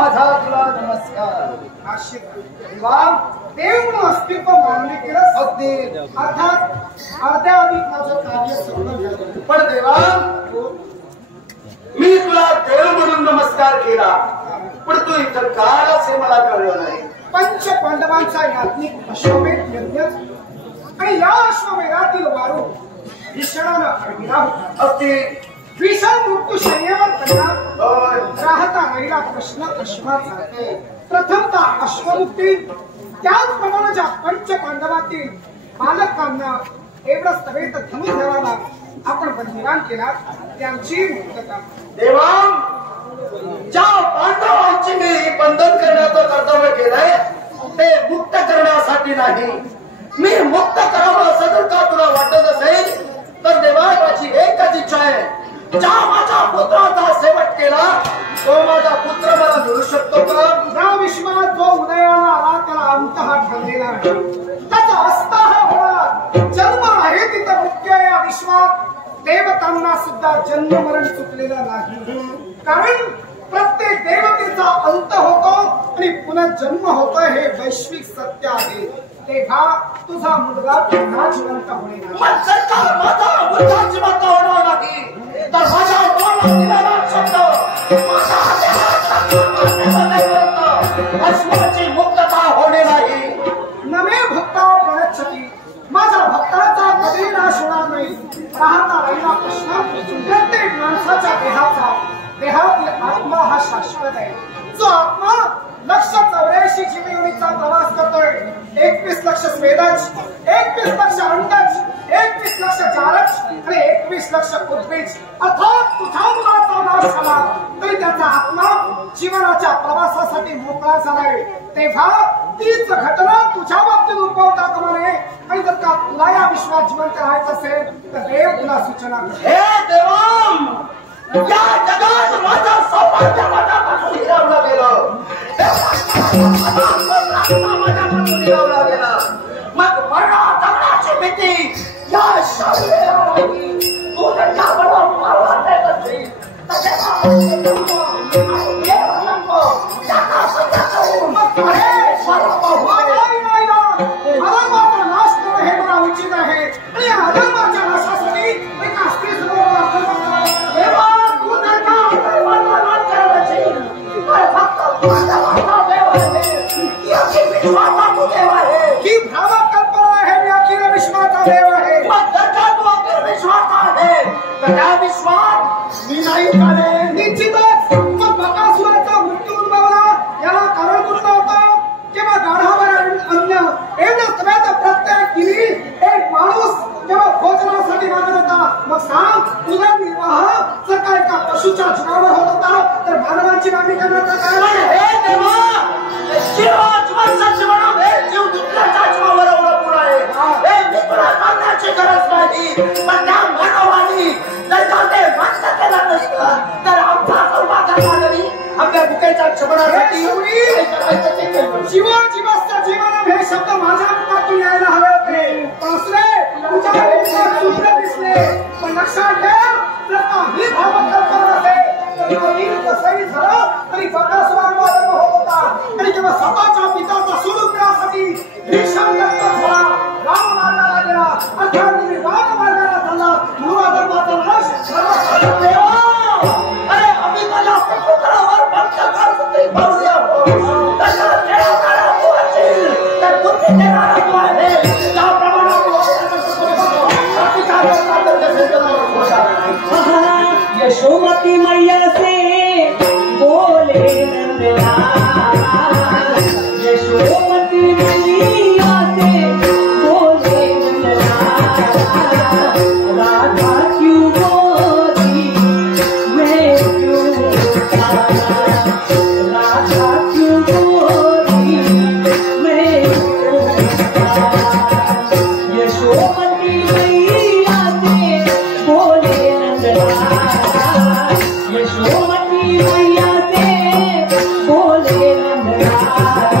माझा तुला नमस्कार आशीर्वाद देव म्हणून अस्तित्व मानले केलं अगदी अर्थात अर्ध्या अधिक माझं कार्य पूर्ण झालं पण देवा मी तुला देव म्हणून नमस्कार केला पण तू इथं काय असे मला कळलं नाही पंच पांडवांचा याज्ञिक अश्वमेध यज्ञ आणि या अश्वमेधातील वारू भीषणानं अडविला होता अगदी भीषण मृत्यू शय्येवर पडला राहता राहिला प्रश्न अश्वाचा प्रथमतः अश्वमुक्ती त्याचप्रमाणे ज्या पंच पांडवातील बालकांना एवढंच तवेत धनुर्धराला आपण बंदिवान केला त्यांची मुक्तता देवा ज्या पांडवांची मी बंधन करण्याचं कर्तव्य केलंय ते मुक्त करण्यासाठी नाही मी मुक्त करावं असं जर का तुला वाटत असेल तर देवा माझी एकच इच्छा आहे ज्या माझ्या पुत्राचा शेवट केला तो माझा पुत्र मला मिळू शकतो का या विश्वात जो उदयाला आला त्याला अंत हा ठरलेला आहे त्याचा अस्ता हा होणार जन्म आहे तिथं मुख्य या विश्वात देवतांना सुद्धा जन्म मरण चुकलेला नाही कारण प्रत्येक देवतेचा अंत होतो आणि पुन्हा जन्म होतो हे वैश्विक सत्य आहे तेव्हा तुझा मुलगा पुन्हा जिवंत होणार माझा मुलगा जिवंत होणार नाही तर माझ्या अश्वाची मुक्तता होणे नाही नवे भक्ता प्रयच्छती माझ्या भक्ताचा कधी नाश होणार नाही राहता राहिला प्रश्न प्रत्येक माणसाच्या देहातील आत्मा हा शाश्वत आहे जो आत्मा 184 जीवयोनीचा प्रवास करतोय 21 लक्ष स्वेदज 21 लक्ष अंडज 21 लक्ष जारज आणि 21 लक्ष उद्भिज अर्थात तुझ्या मुलाचा नाश झाला तरी त्याचा आत्मा जीवनाच्या प्रवासासाठी मोकळा झालाय तेव्हा तीच घटना तुझ्या बाबतीत उद्भवता कामा नये आणि जर का तुला या विश्वात जिवंत राहायचं असेल तर देव तुला सूचना हे देवा या जगात माझा सौभाग्य माझ्यापासून हिरावला गेलं हिरावला गेला मग मरणा दगडाची भीती या शाळेला तू त्यांच्या बरोबर मारला नाही नाश करणं हे मला उचित आहे आणि अधर्माच्या नाशासाठी एका स्त्री ही भ्रामक कल्पना आहे मी अखिल विश्वाचा देव आहे विश्वाचा आहे त्या विश्वात मी नाही झाले निश्चितच मग बकासुराचा मृत्यू उद्भवला याला कारण कुठलं होतं किंवा गाढावर अन्न एवढंच नव्हे तर प्रत्येक दिली एक माणूस जेव्हा भोजनासाठी मागत होता मग सांग उदरनिर्वाह जर का एका पशुच्या जीवावर होत होता तर मानवाची मागणी करण्याचा काय हे देवा जीव दुसऱ्याच्या जीवावर अवलंबून आहे हे मी तुला सांगण्याची गरज नाही पण त्या मानवानी जर का ते मान्य केलं नसतं तर आमचा सौभाग्याचा गरी आपल्या बुकेच्या क्षमणासाठी जीवाचं जीवन हे शब्द माझ्या मुखातून यायला हवे होते पासरे तुझ्या सूत्र दिसले पण लक्षात ठेव ही भावना कल्पना असेल कसंही झालं तरी बकासुरावर अवलंबून होत होता आणि जेव्हा स्वतःच्या पिताचा सुरुपणासाठी भीषण रक्त झाला राम मारणारा गेला अर्थात तुम्ही राम मारणारा झाला मुळा धर्माचा नाश अरे आम्ही माझ्या पुत्रावर पंचकार सुत्री पाहूया तर बुद्धी देणारा तो आहे त्याप्रमाणे यशोमती मैया से बोले नंदलाल यशोमती मैया से बोले नंदलाल राधा क्यों बोली मैं क्यों राधा क्यों बोली मैं यशोमती मैया से बोले नंदलाल यशोमती मैया से बोले नंदलाल